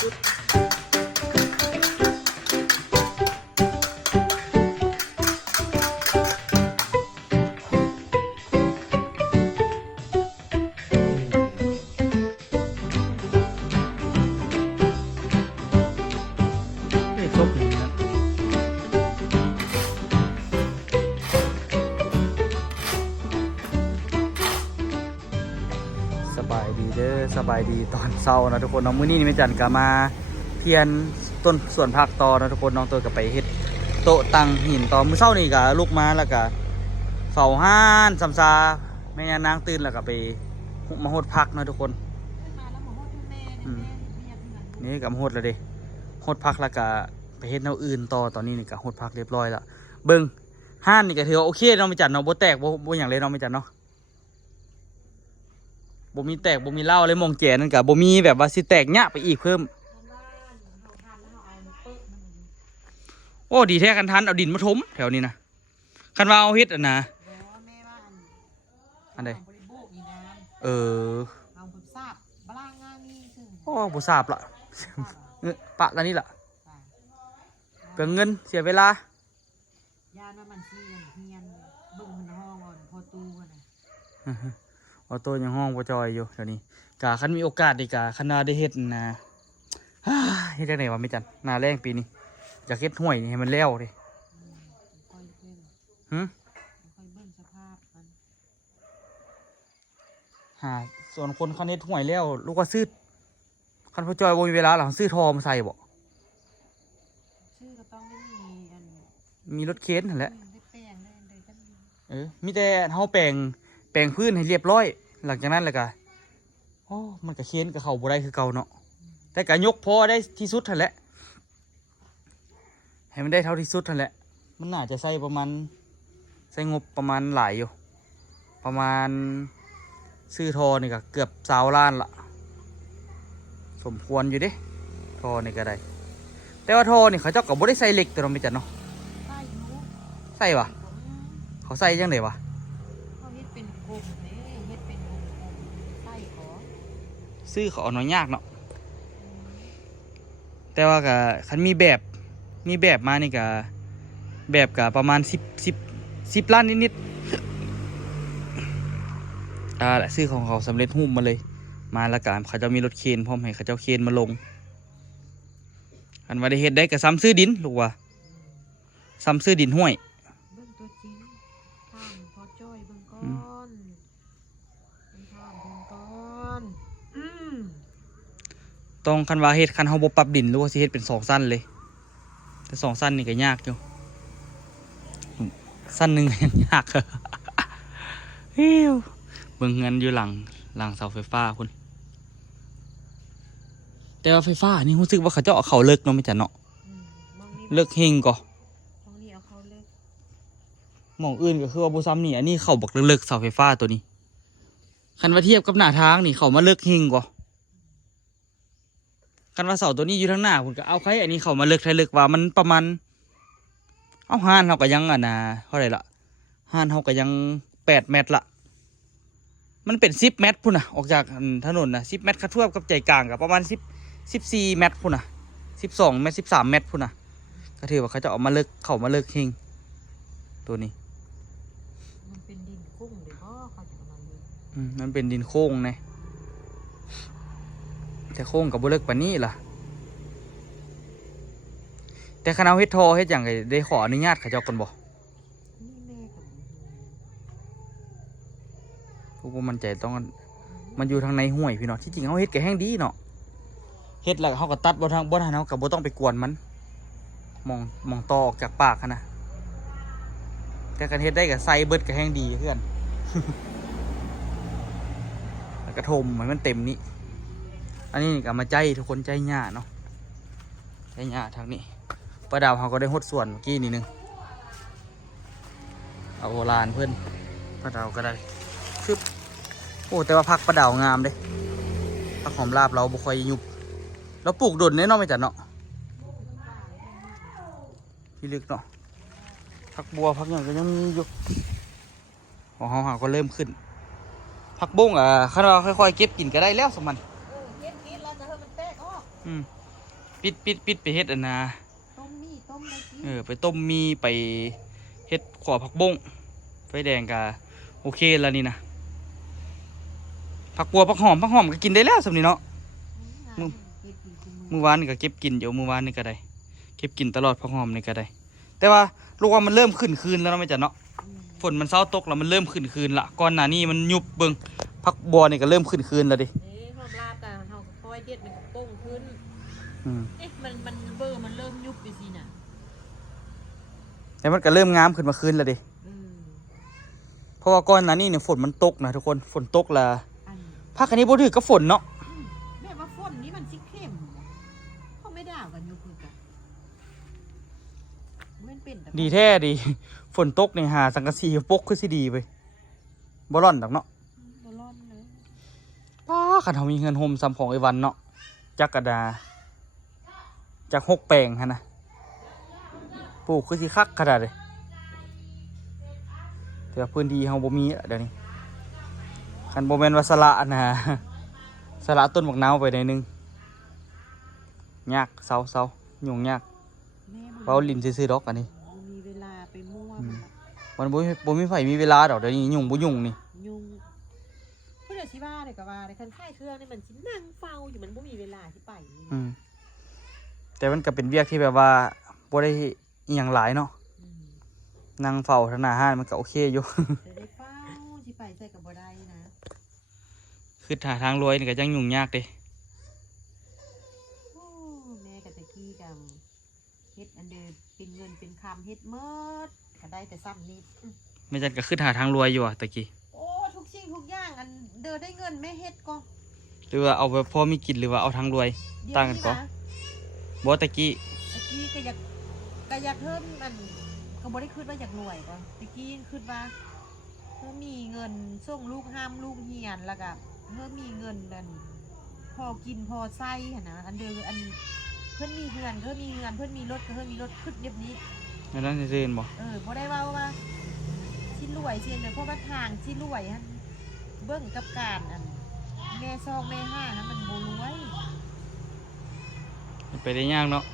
สบายดีตอนเช้านะทุกคนน้องมื้อนี้แม่จันก็มาเพียนต้นสวนผักต่อนะทุกคนน้องตัวก็ไปเฮ็ดโต๊ะตั้งหินต่อมื้อเช้านี่ก็ลุกมาแล้วก็เฝ้าห้านซำซาแม่ย่านางตื่นแล้วก็ไปมาโหดผักนะทุกคนนี่ก็มาโหดแล้วเด้โหดผักแล้วก็ไปเฮ็ดแนวอื่นต่อตอนนี้นี่ก็โหดผักเรียบร้อยแล้วเบิ่งห้านนี่ก็ถือว่าโอเคน้องแม่จันเนาะบ่แตกบ่หยังเลยน้องแม่จันเนาะบ่มีแตกบ่มีเล่าเลยมองแจนั่นกับบ่มีแบบว่าสิแตกเนี้ยไปอีกเพิ่มโอ้ดีแท้คันทันเอาดินมาถมแถวนี้นะคันว่าเอาเฮ็ดอ่ะนะอันใดโอ้บ่ทราบละปะตอนนี้ล่ะเปลืองเงินเสียเวลายานมันเฮียนเบิ่งมันห้องอ่อนพอตู้นะออโต้ยังห้องปจอยอยู่เดี๋ยวนี้กะคันมีโอกาสดีกะคันนาได้เฮ็ดนะเฮ็ดได้ไหนวะไม่จันนาแรงปีนี้อยากเฮ็ดห่วยนี่ให้มันแล้วดิส่วนคนคันเฮ็ดห่วยแล้วลูกว่าซื้อคันปจอยบ่มีเวลาหลังซื้อทอมาใส่บ่ซื้อก็ต้องมีรถเข็นนั่นแหละมีแต่เฮาแปลงพื้นให้เรียบร้อยหลังจากนั้นเลยกะโอ้มันกะเค้นกับเขาบ่ได้คือเก่าเนาะแต่กะยกพอได้ที่สุดทันแหละให้มันได้เท่าที่สุดทันแหละมันน่าจะใส่ประมาณใส่งบประมาณหลายอยู่ประมาณซื้อทอนี่ก็เกือบ20 ล้านละสมควรอยู่เด้ทอนี่ก็ได้แต่ว่าทอนี่เขาเจ้าก็บ่ได้ใส่เหล็กแต่เราไม่จัดเนาะใส่วะเขาใส่ยังไงวะซื้อเขาเอาน้อยยากเนาะแต่ว่าก็คันมีแบบมานี่ก็แบบก็ประมาณ10 ล้านนิดแหละซื้อของเขาสำเร็จรูปมาเลยมาแล้วกันเขาจะมีรถเคนพร้อมให้เขาเจ้าเคนมาลงอันว่าได้เฮ็ดได้กับซ้ำซื้อดินลูกว่าซ้ำซื้อดินห้วยต้องคันว่าเฮ็ดคันเฮาบ่ปรับดินหรือว่าสิเฮ็ดเป็น2 สั้นเลยแต่2 สั้นนี่ก็ยากอยู่สั้นหนึ่งยังยากเบิ่งเงินอยู่หลังเสาไฟฟ้าคุณแต่ว่าไฟฟ้านี่รู้สึกว่าเขาจะเอาเขาเลิกเนาะไม่จัดเนาะเลิกเฮงก่อหม่องอื่นก็คือว่าบ่ซ้ำนี่อันนี้เขาบอกเลิกเสาไฟฟ้าตัวนี้คันว่าเทียบกับหน้าทางนี่เขามาเลิกเฮงก่อคันว่าเสาตัวนี้อยู่ทางหน้าคุณก็เอาใครอันนี้เขามาเลิกว่ามันประมาณเอาห้านเขาก็ยังเท่าไหร่ละห้านเขาก็ยัง8 เมตรละมันเป็น10 เมตรพุ่นนะออกจากถนนนะ10 เมตรคัดทั่วกับใจกลางกับประมาณ14 เมตรพุ่นนะ12 เมตร13 เมตรพุ่นนะก็ถือว่าเขาจะเอามาเลิกเขามาเลิกเฮงตัวนี้มันเป็นดินโค้งเลยก็เขาจะมาเลิกมันเป็นดินโค้งไงแต่โค้งกับบุเลิกปานนี้ล่ะแต่คณะเฮ็ดทอเฮ็ดอย่างไรได้ขออนุญาตเขาเจ้ากันบ่พวกมันใจต้องมันอยู่ทางในห้วยพี่เนาะที่จริงเขาเฮ็ดกับแห้งดีเนาะเฮ็ดแล้วเขาก็ตัดบ่ทางเขากับบ่ต้องไปกวนมันมองตอออกจากปากนะแต่การเฮ็ดได้กับไซเบิร์ดกับแห้งดีเพื่อนแล้วกระทมมันเต็มนี้อันนี้ก็มาใจทุกคนใจหญ้าเนาะใจหญ้าทางนี้ปลาดาวเขาก็ได้หดส่วนเมื่อกี้นิดนึงเอาโบราณเพื่อนปลาดาวก็ได้คือโอ้แต่ว่าพักปลาดาวงามเด้พักหอมลาบเราบุคอยยุบเราปลูกดนแน่นอนไม่จัดเนาะพี่ลึกเนาะพักบัวพักอย่างก็ยังมีอยู่ของเขาก็เริ่มขึ้นพักบุ้งข้าเราค่อยๆเก็บกินก็ได้แล้วสมันเก็บกินแล้วจะให้มันแตกออก ปิดไปเฮ็ดอันนะต้มมีต้มอะไรกินไปต้มมีไปเฮ็ดขวผักบงไฟแดงกะโอเคแล้วนี่นะผักบัวผักหอมก็กินได้แล้วสำนี้เนาะมื้อวานนี่ก็เก็บกินอยู่มื้อวานนี่ก็ได้เก็บกินตลอดผักหอมนี่ก็ได้แต่ว่าลูกว่ามันเริ่มขึ้นคืนแล้วเนาะแม่จันเนาะฝนมันเศร้าตกแล้วมันเริ่มขึ้นคืนละก่อนหน้านี้มันยุบเบิ่งผักบัวนี่ก็เริ่มขึ้นคืนแล้วดิหอมลาบแต่เฮาคอยเด็ดมันก็โป่งขึ้นมันเบอร์มันเริ่มยุบไปสิน่ะแต่มันก็เริ่มงามขึ้นมาคืนแล้วดิเพราะว่าก่อนหน้านี้เนี่ยฝนมันตกนะทุกคนฝนตกละภาคอันนี้บ่ถือก็ฝนเนาะแม่ว่าฝนนี้มันสิเข้มเขาไม่ด่ากันอยู่คือกันดีแท้ดีฝนตกนี่หาสังกะสีปกคือสิดีไปบ่ร้อนดอกเนาะบ่ร้อนเลยป้าคันเฮามีเงินโฮมซ้ำของไอ้วันเนาะจักกระดาจาก6 แปลงหั่นนะปลูกคือสิคักขนาดเลยแต่พื้นที่เฮาบ่มีเดี๋ยวนี้คันบ่แม่นว่าสละนะสละต้นบักนาวไปได้นึงยากเซายุ่งยากเว้าลิ้นซื่อๆดอกอันนี้มีเวลาไปมั่วมันบ่มีไผมีเวลาดอกเดี๋ยวนี้ยุ่งบ่ยุ่งนี่ยุ่งเพิ่นสิว่าได้ก็ว่าได้คันค่ายเครื่องนี่มันสินั่งเฝ้าอยู่มันบ่มีเวลาสิไปแต่มันก็เป็นเวียกที่แบบว่าบ่ได้อีหยังหลายเนาะนั่งเฝ้าธนาคารมันก็โอเคอยู่ได้เฝ้าสิไปใส่ก็บ่ได้นะคือหาทางรวยนี่ก็ยังยุ่งยากเด้โอ้แม่ก็ตะกี้กับเฮ็ดอันเดิมเป็นเงินเป็นคำเฮ็ดเมิดก็ได้แต่ซ้ำนิดแม่จันก็คือหาทางรวยอยู่อ่ะตะกี้โอ้ทุกสิ่งทุกอย่างอันเดินได้เงินไม่เฮ็ดก็หรือว่าเอาไปพอมีกินหรือว่าเอาทางรวยต่างกันก็บ่ตะกี้ก็อยากเพิ่มมันก็บ่ได้คิดว่าอยากรวยก็ตะกี้คิดว่าเพิ่มมีเงินส่งลูกห้ามลูกเฮียนแล้วก็เพิ่มมีเงินนั่นพอกินพอใช้หั่นนะอันเดิมอันเพิ่นมีเงินเพิ่นมีเงินเพิ่นมีรถเพิ่นมีรถขึ้นแบบนี้นั่นเรียนบ่บ่ได้ว่าสิรวยสิเนี่ยเพราะว่าทางสิรวยฮะเบิ่งกับการอันแม่ซองแม่ห้าฮะมันบ่รวยไปได้ยากเนาะ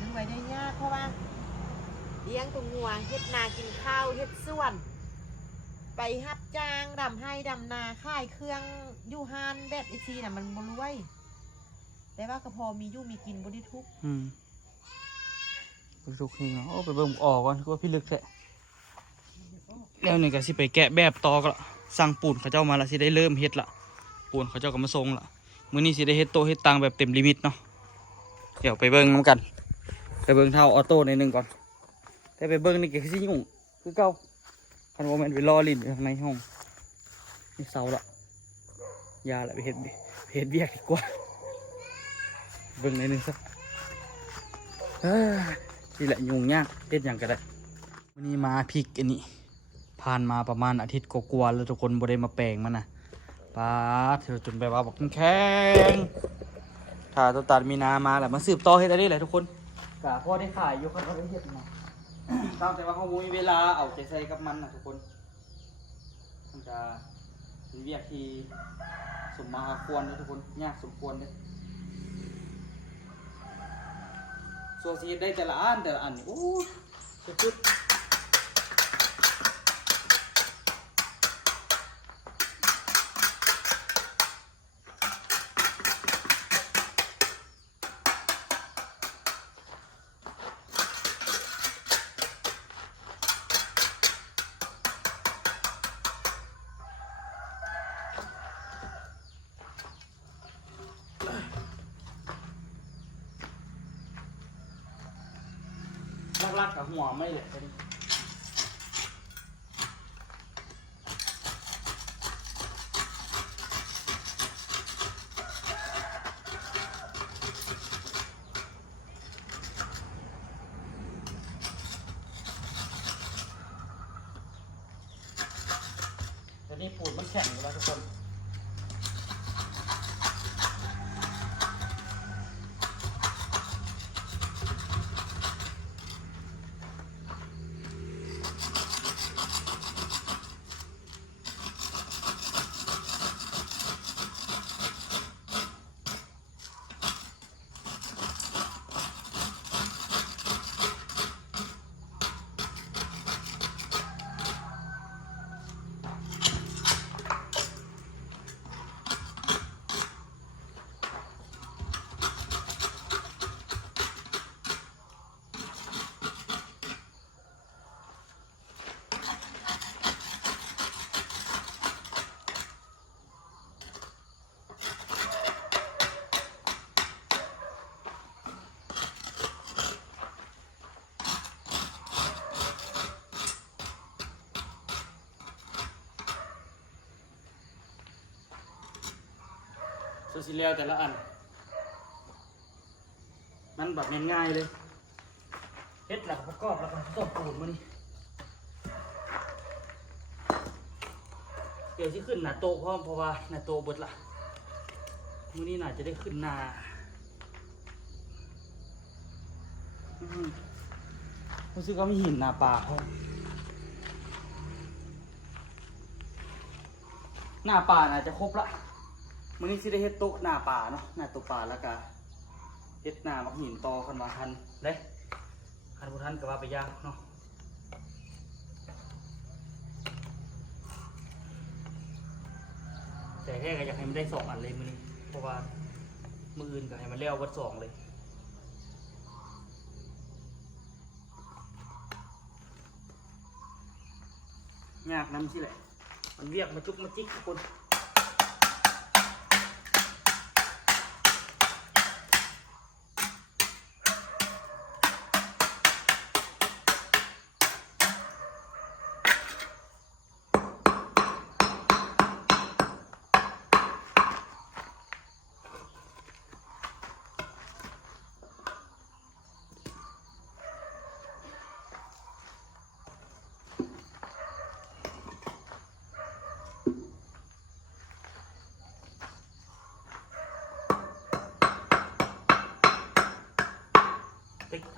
มันไปได้ยากเพราะว่าเลี้ยงตัวงัวเฮ็ดนากินข้าวเฮ็ดสวนไปรับจ้างดำให้ดำนาค่ายเครื่องอยู่ฮานแบบอีทีน่ะมันบ่รวยแต่ว่าก็พอมีอยู่มีกินบ่ได้ทุกข์ทุกข์นี่เนาะไปเบิ่งออกก่อนว่าพี่ลึกแท้แล้วนี่ก็สิไปแกะแบบต่อก็สั่งปูนเขาเจ้ามาแล้วสิได้เริ่มเฮ็ดละปูนเขาเจ้าก็มาส่งละมื้อนี้สิได้เฮ็ดโตเฮ็ดตังแบบเต็มลิมิตเนาะเดี๋ยวไปเบิ่งนำกันไปเบิ่งเท่าออโต้ในนึงก่อนแต่ไปเบิ่งนี่ก็คือสิยุ่งคือเก่าคันบ่แม่นไปรอลิ้นอยู่ข้างในห้องนี่เซาละยาละไปเฮ็ดเวียกดีกว่าเบิ่งในนึงซะนี่แหละยุ่งยากเฮ็ดหยังก็ได้วันนี้มาพริกอันนี้ผ่านมาประมาณอาทิตย์กว่าๆแล้วทุกคนบ่ได้มาแปลงมันนะป้าเธอจนไปว่าบอกแข็งถ้าตัวตัดมีนามาแหละมาสืบต่อเฮ็ดได้เลยทุกคนกะพอได้ขายอยู่คันเขาได้เฮ็ดมาตั้งแต่ว่าเขาบ่มีเวลาเอาใจใส่กับมันนะทุกคนมันจะเป็นเวียกที่สมมาควรเลยทุกคนยากสมควรเลยส่วนที่ได้แต่ละอันโอ้สุดลักกับหัวไม่เลยแต่นี่ปูนมันแข็งอยู่แล้วทุกคน ส่วนสีแล้วแต่ละอันมันแบบง่ายๆเลยเฮ็ดหลักประกอบแล้วก็ต้มปูนมานี่เดี๋ยวที่ขึ้นหน้าโต๊ะเพราะว่าหน้าโต๊ะเบิดละมื้อนี้น่าจะได้ขึ้นหน้ารู้สึกว่ามีหินหน้าป่าเขาหน้าป่าน่าจะครบละมื้อนี้สิได้เฮ็ดโต๊ะหน้าป่าเนาะหน้าโต๊ะป่าแล้วก็เฮ็ดหน้ามักหินต่อกันมาทันเด้คันบ่ทันก็ว่าไปยากเนาะแต่แค่ก็อยากให้มันได้2อันเลยมื้อนี้เพราะว่ามื้ออื่นก็ให้มันแล้ววัด2เลยยากนำสิแหละมันเวียกมาจุกมาจิกทุกคน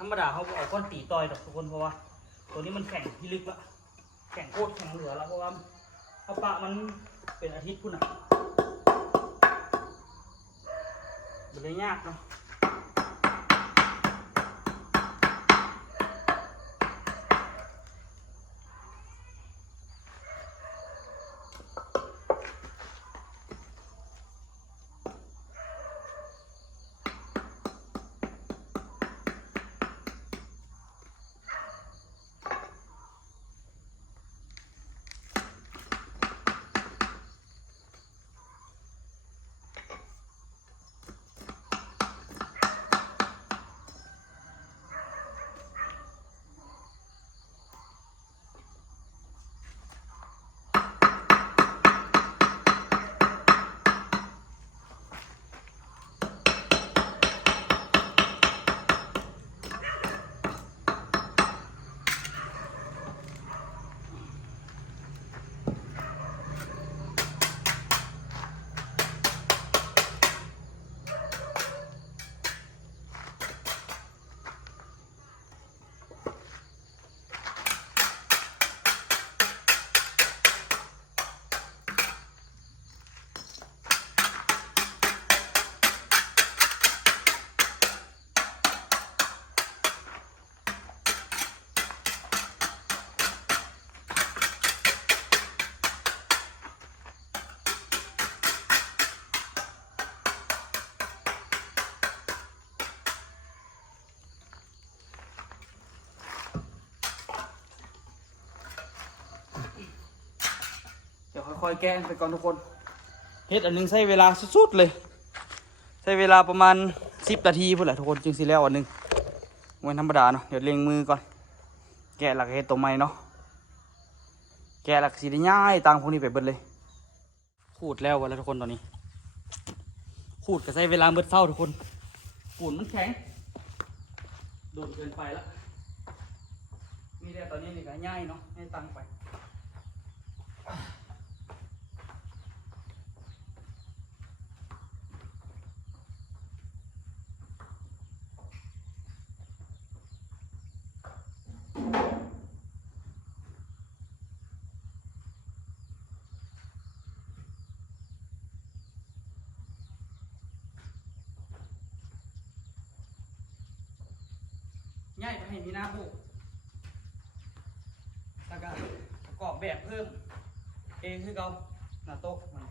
ธรรมดาเขาเอาก้อนตีต่อยดอกทุกคนเพราะว่าตัวนี้มันแข็งที่ลึกละแข็งโคตรแข็งเหลือแล้วเพราะว่าเขาปะมันเป็นอาทิตย์พุ่นอ่ะมันเลยยากเนาะเดี๋ยวค่อยๆแกะไปก่อนทุกคนเฮ็ดอันนึงใช้เวลาสุดๆเลยใช้เวลาประมาณ10 นาทีพุ่นแหละทุกคนจึงสิแล้วอันนึงวันธรรมดาเนาะเดี๋ยวเล็งมือก่อนแกะหลักเฮ็ดตัวใหม่เนาะแกะหลักสีได้ง่ายตามพวกนี้ไปเบิดเลยขูดแล้ววันแล้วทุกคนตอนนี้ขูดก็ใช้เวลาเบิดเศร้าทุกคนปูนมันแข็งโดนเกินไปแล้วมีแต่ตอนนี้นี่ก็ง่ายเนาะให้ตังไปง่ายไปให้มีหน้าผูกแล้วก็ประกอบแบบเพิ่มเองคือเขาหน้าโต๊ะมัน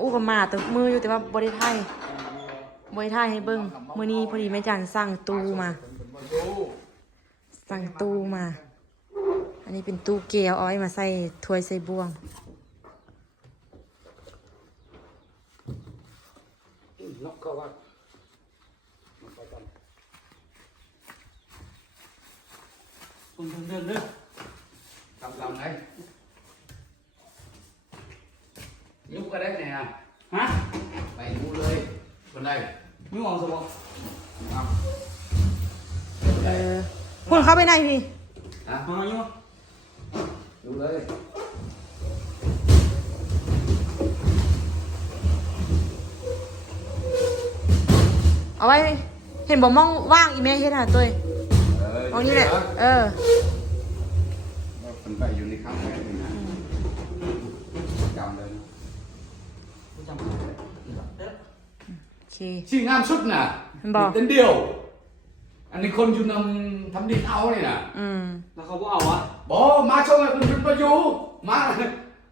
อู้กับมาแต่มืออยู่แต่ว่าบริไทยให้เบิ้งมื้อนี้พอดีแม่จันสั่งตู้มา สั่งตู้มา อันนี้เป็นตู้เกลียวเอาไว้มาใส่ถ้วยใส่บ่วง นกก็ว่าคุณเดินเด้อ ทำไหนยุบก็ได้ไงอ่ะ ฮะ ไปดูเลยคนใด มีหวังสบ เอา คุณเข้าไปไหนพี่ ฮะ มาอยู่ ดูเลย เอาไว้ เห็นบอกมองว่างอีเมลเฮ็ดหาตัวมองนี่แหละ คนไปอยู่ในข้างแม่นี่นะจำเลยนะ กูจำได้เด้อ โอเค ชื่องามชุดน่ะ มันบอก เต้นเดียว อันนี้คนอยู่นำทำดินเอาเลยน่ะ แล้วเขาบ่เอาวะ บอกมาชมให้คุณเป็นประโยชน์มา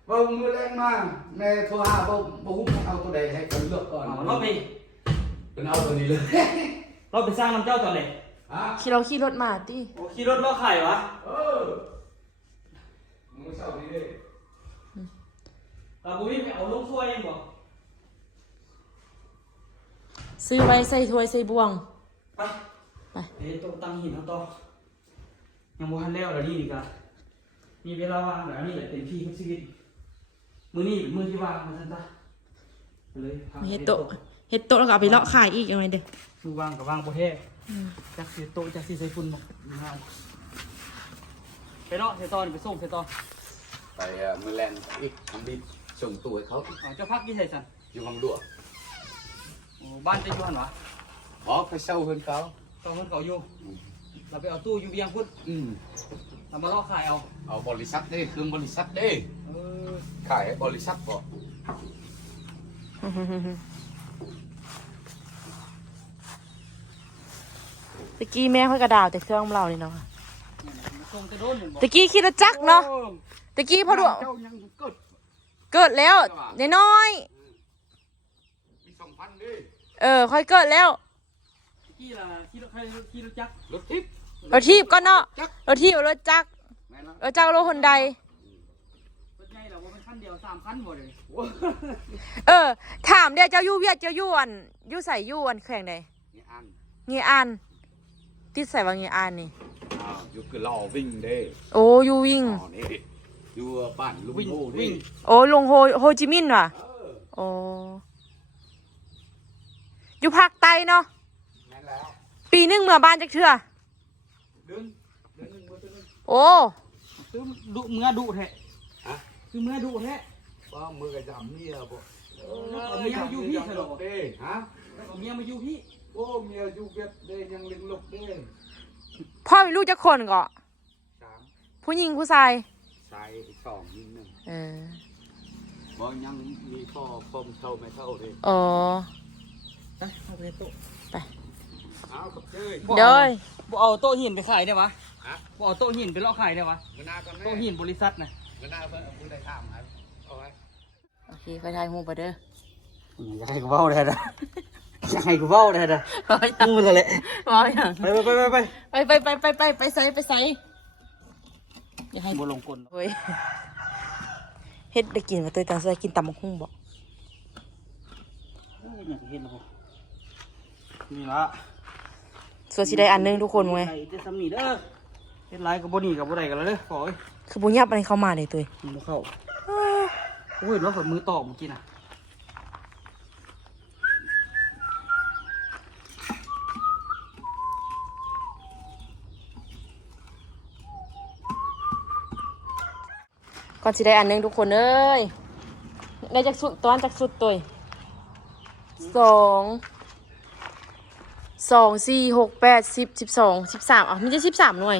บ่มือแรงมาแม่โทรหาบ่หุ้มเอาตัวใดให้คนเลือกก่อน เราไป เป็นเอาตัวนี้เลย เราไปสร้างน้ำเจ้าตอนไหน ฮะ ขี่รถมาติ โอ้ขี่รถล้อไข่วะ มึงชอบนี่ดิ เราบุ้ยไปเอาลูกช่วยเองบ่ ซื้อไว้ใส่ถ้วยใส่บ่วง ไปเดี๋ยวต้องตั้งหินเอาต่อยังบ่ทันแล้วแล้วนี่อีกอ่ะมีเวลาว่างแล้วนี่แหละเต็มที่กับชีวิตมื้อนี้เป็นมื้อที่ว่างมาซั่นซะเลยพา เฮ็ดโต๊ะแล้วก็เอาไปเลาะขายอีกยังไงเด้อ มื้อว่างก็ว่างบ่แท้จักสิโต๊ะจักสิใส่ฝุ่นบ่งานไปเนาะใส่ตอนไปส่งใส่ตอน ไปมือแลนอีกทำดินส่งตัวให้เขา เจ้าพักยี่ใส่สัน อยู่วังหลวง โอ้บ้านจะอยู่หันวะ บอกไปเช่าเพื่อนเขา ต้องเงินเขาอยู่เราไปเอาตู้อยู่เวียงพุทธ อืม เรามาลอกขายเอา เอาบริษัทได้เครื่องบริษัทได้ เออ ขายให้บริษัทบอก ตะกี้แม่ค่อยกระดาวแต่เครื่องเรานี่เนาะ ส่งจะโดนหนึ่งบอก ตะกี้ขี่รถจักรเนาะตะกี้พอดู เจ้ายังเกิด เกิดแล้วน้อย มี2,000ดิ ค่อยเกิดแล้ว ขี่ละขี่รถใครขี่รถจักร รถทิพย์ รถทีบก็เนาะรถทีบรถจักร แม่นแล้ว รถจักรรถฮอนได รถใหญ่เราว่าเป็นคันเดียว3 คันหมดเลย ถามเดี๋ยวเจ้ายู่เวียดเจ้ายู่อันยู่ใส่ยู่อันแข่งใด นี่อัน เงียอันติดใส่ว่าเงียอันนี่ อยู่คือรอวิ่งเด้ โอ้ยู่วิ่ง นี่อยู่บ้านลุง วิ่ง โม่ วิ่ง โอ้ลงโฮจิมินห์ว่ะโอ้อยู่ภาคใต้เนาะ แม่นแล้ว ปีหนึงเมื่อบ้านจักเทื่อ เดือนหนึ่งเดือนหนึ่ง โอ้ คือดุเมื่อดุแท้ ฮะ คือเมื่อดุแท้ ว่ามือกระจำเมียบ่ เอาเมียมาอยู่พี่ใช่หรอ เด้ฮะ เอาเมียมาอยู่พี่ โอ้เมียอยู่เวียดเด้ยังเลี้ยงลูกเด้ พ่อมีลูกจักคนก็ 3 ผู้หญิงผู้ชาย ชาย2นิดนึง บ่ยังมีพ่อคมเท่าไม่เท่าเลย อ๋อ ไปเอาไปโต๊ะ เอากับเจ้ย เด้ย บ่เอาโต๊ะหินไปขายได้วะ ฮะ บ่เอาโต๊ะหินไปลอกขายได้วะ เงินหน้าก่อนแม่ โต๊ะหินบริษัทนะ เงินหน้าเพิ่นเอามือได้ถามครับเอาไว้ โอเคไปถ่ายหูปเด้อ อยากให้กูเว้าได้นะอยากให้กูเว้าได้นะมึงมันแหละ ว่าอย่าง ไป ไปใส่อย่าให้ บ่ลงกล เฮ้ยเฮ็ดได้กินมาตัวตาใส่กินตำบักหุ่งบ่ อยากเห็นนะพ่อนี่ละ ส่วนสิได้อันหนึงทุกคนเว้ย ไก่จะซ้ำนี่เด้อเฮ็ดไรกับบ่นี่กับบ่ได้กันแล้วเด้อขอเอ้ย คือบ่ยับอันนี้เข้ามาเลยตัว มันบ่เข้าโอ้ยแล้วฝนมือตอกเมื่อกี้น่ะ ก่อนสิได้อันหนึงทุกคนเอ้ยได้จากสุดตอนจากสุดตัว2 4 6 8 10 12 13มีจะ13หน่วย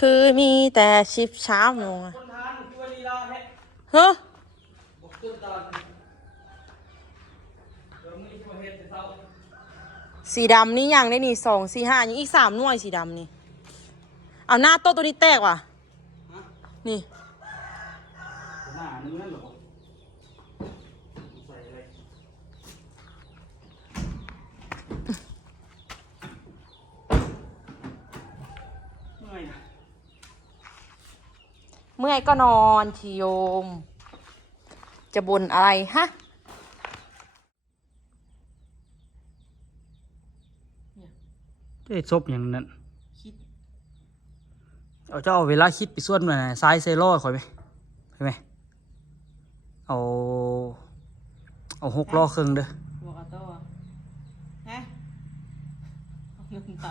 คือมีแต่ชิปเช้าหนูอะ คนทานคือว่าลีลาแท้ เฮ้อ บ่ขึ้นตอนเดี๋ยวมื้อนี้สิมาเฮ็ดแต่เช้า สีดำนี่ยังได้นี่2 4 5ยังอีก3หน่วยสีดำนี่เอาหน้าโต๊ะตัวนี้แตกว่ะ นี่ หน้านึงนั่นหรอใส่เลยเมื่อยนะ เมื่อยก็นอนชิโยม จะบ่นอะไรฮะ เอ้ยซบอย่างนั้น คิด เอาเจ้าเวลาคิดไปส่วนหน่อยซ้ายเซโร่ข่อยไหมใช่ไหมเอา6 ล้อครึ่งเด้อ บอกออโต้ฮะเอาเงินมา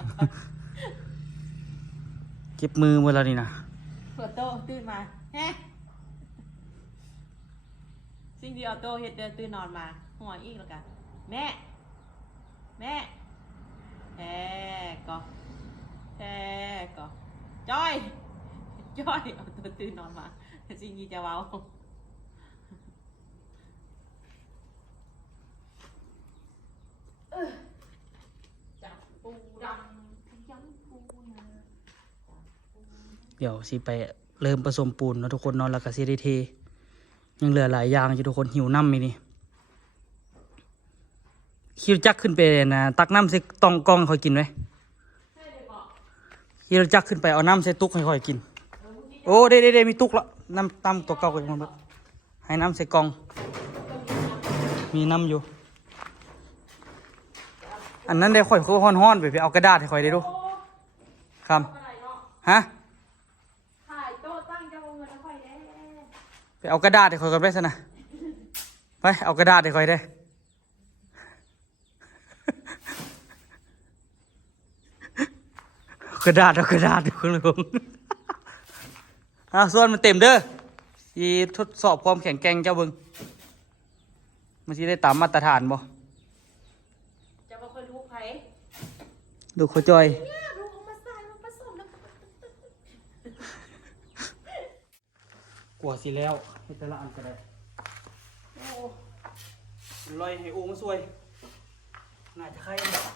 เก็บมือเมื่อไรนี่นะ ออโต้ตื่นมาฮะสิ่งที่ออโต้เฮ็ดเดินตื่นนอนมาหัวอีกแล้วกันแม่แม่แท้ก็แท้ก็จ้อยจ้อยออโต้ตื่นนอนมาสิ่งที่จะเว้าจับปูดำยังปูนา เดี๋ยวสิไปเริ่มผสมปูนเนาะทุกคนเนอนแล้วก็สิได้เทยังเหลือหลายอย่างอยู่ทุกคนหิวน้ำมีนี่ขี่รถจักรขึ้นไปนะตักน้ำใส่ตองกองให้ค่อยกินไหมขี่รถจักรขึ้นไปเอาน้ำใส่ตุกให้ค่อยกิน โอ้ได้มีตุกละน้ำตำตัวเก่ากันมาเบิดให้น้ำใส่กอง มีน้ำอยู่ อันนั้นได้ค่อยคือห้อนๆไปเอากระดาษให้ค่อยได้ดูครับฮะ ถ่ายโต๊ะตั้งจะเอาเงินแล้วค่อยได้ ไปเอากระดาษให้ค่อยกันไปซะนะไปเอากระดาษให้ค่อยได้ กระดาษเอากระดาษคุณลุงส่วนมันเต็มเด้อที่ทดสอบความแข็งแกร่งเจ้าเบิงมันสิได้ตามมาตรฐานบ่ จะมาคอยรู้ใคร ดูเขาจอย เนี่ยรู้เอามาใส่มาผสมแล้ว กลัวสิแล้วให้แต่ละอันก็ได้โอ้ลอยให้โอ้มาสวยน่าจะใครอันดับ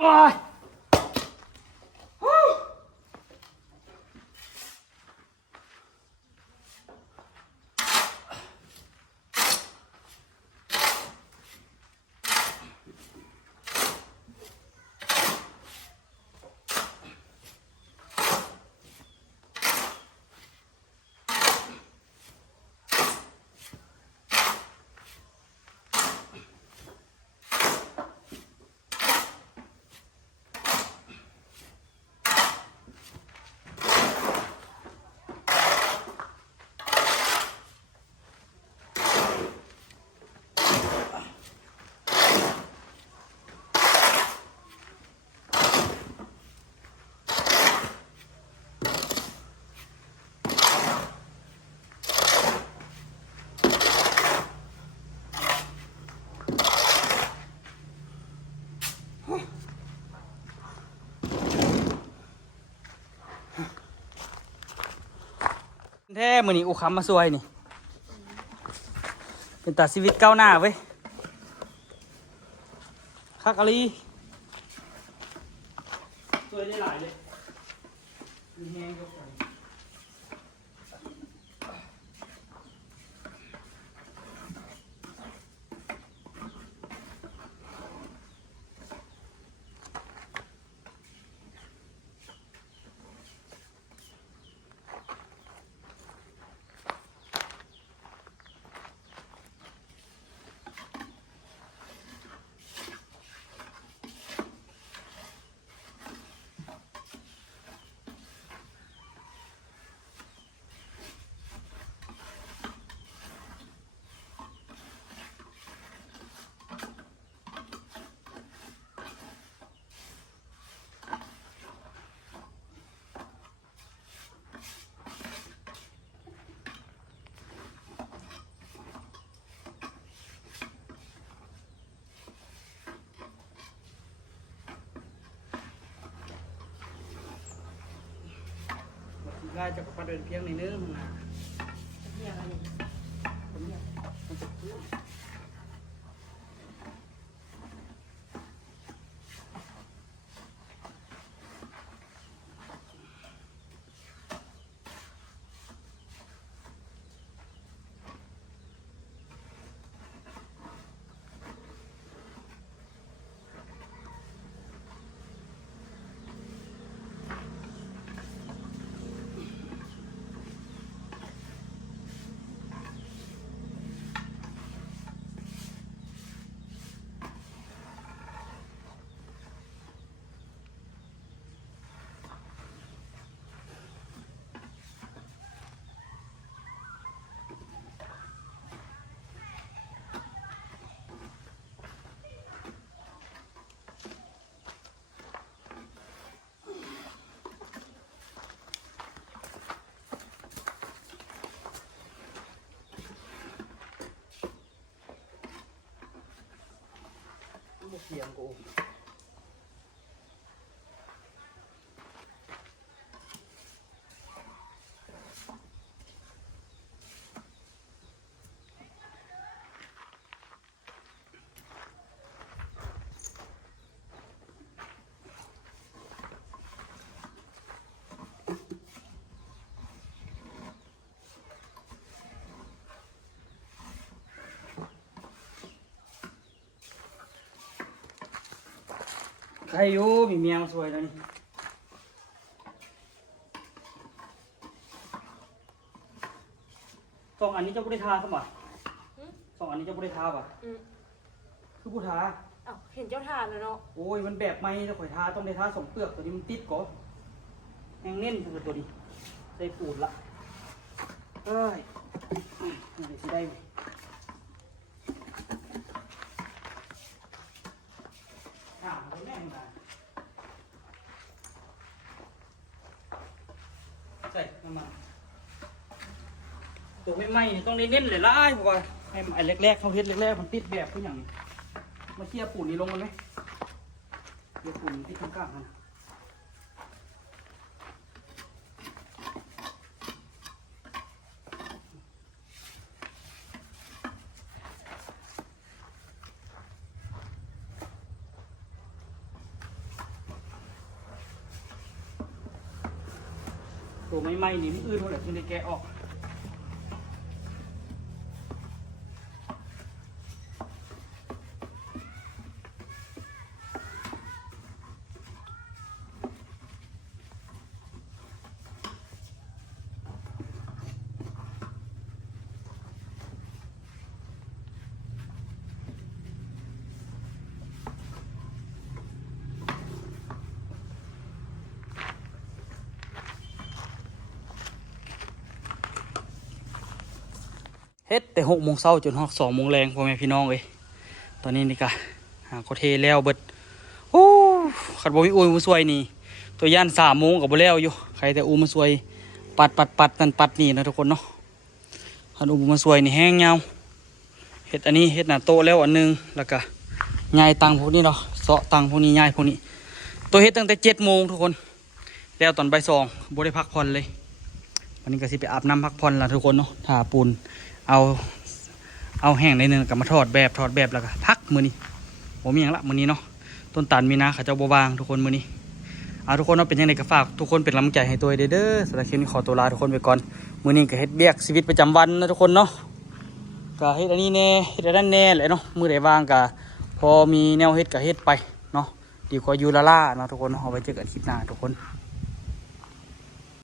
โอ้ย แท้มื้อนี้อุคำมาซวยนี่เป็นตาชีวิตก้าวหน้าเว้ยคักอะลีซวยได้หลายเลยมีแห้งยกไปได้จากประเดินเพียงในเนื้อมันนะ เรียกอะไร มันจะเพื่อนเสียงกูใครอยู่มีเมียมาสวยแล้วนี่สองอันนี้เจ้าบุได้ทาสมบัติสองอันนี้เจ้าบุได้ทาป่ะคือผู้ทา อ้าวเห็นเจ้าทานแล้วเนาะ โอ้ยมันแบบไม่จะข่อยทาต้องได้ทาสองเปลือกตัวนี้มันติดก่อแห้งเน้นตัวนี้ใส่ปูดละเอ้ยอะไรสิได้ไหมถามเขาแม่งมาใส่น้ำมันตัวไม่ไหม้นี่ต้องได้เน้นเลยล่ะเพราะว่าให้ไอ้แรกๆเขาเฮ็ดแรกๆมันติดแบบเขาอย่างนี้มาเคลียร์ปูนนี้ลงกันไหมเคลียร์ปูนที่ข้างๆมันตัวไม่ไหม้นี่มันอื่นหมดเลยจึงได้แกะออกเฮ็ดแต่6 โมงเช้าจนฮอก2 โมงแรงพ่อแม่พี่น้องเอ้ยตอนนี้นี่กะหาเขาเทแล้วเบิดโอ้ขัดบ่มีอูมาสวยนี่ตัวย่าน3 โมงกับบ่แล้วอยู่ใครแต่อูมาสวยปัดนั่นปัดนี่นะทุกคนเนาะขันอูมาสวยนี่แห้งยาวเฮ็ดอันนี้เฮ็ดหน้าโต๊ะแล้วอันนึงแล้วก็ย้ายตังพวกนี้เนาะเสาะตังพวกนี้ย้ายพวกนี้ตัวเฮ็ดตั้งแต่7 โมงทุกคนแล้วตอนบ่าย 2บ่ได้พักผ่อนเลย วันนี้ก็สิไปอาบน้ำพักผ่อนแล้วทุกคนเนาะทาปูนเอาแห้งในนึงกับมาทอดแบบแล้วก็พักมื้อนี้ผมมีอย่างละมื้อนี้เนาะต้นตาลมีนาเขาเจ้าบัวบางทุกคนมื้อนี้ทุกคนเนาะเป็นยังไงก็ฝากทุกคนเป็นกำลังใจให้ตัวเด้อสำหรับคลิปนี้ขอตัวลาทุกคนไปก่อนมื้อนี้ก็เฮ็ดเบียกชีวิตประจำวันนะทุกคนเนาะก็เฮ็ดอันนี้แน่เฮ็ดอันนั้นแน่แหละเนาะมื้อใดว่างก็พอมีแนวเฮ็ดก็เฮ็ดไปเนาะดีกว่าอยู่ละล่าเนาะทุกคนเนาะเอาไว้เจอกันคลิปหน้าทุกคน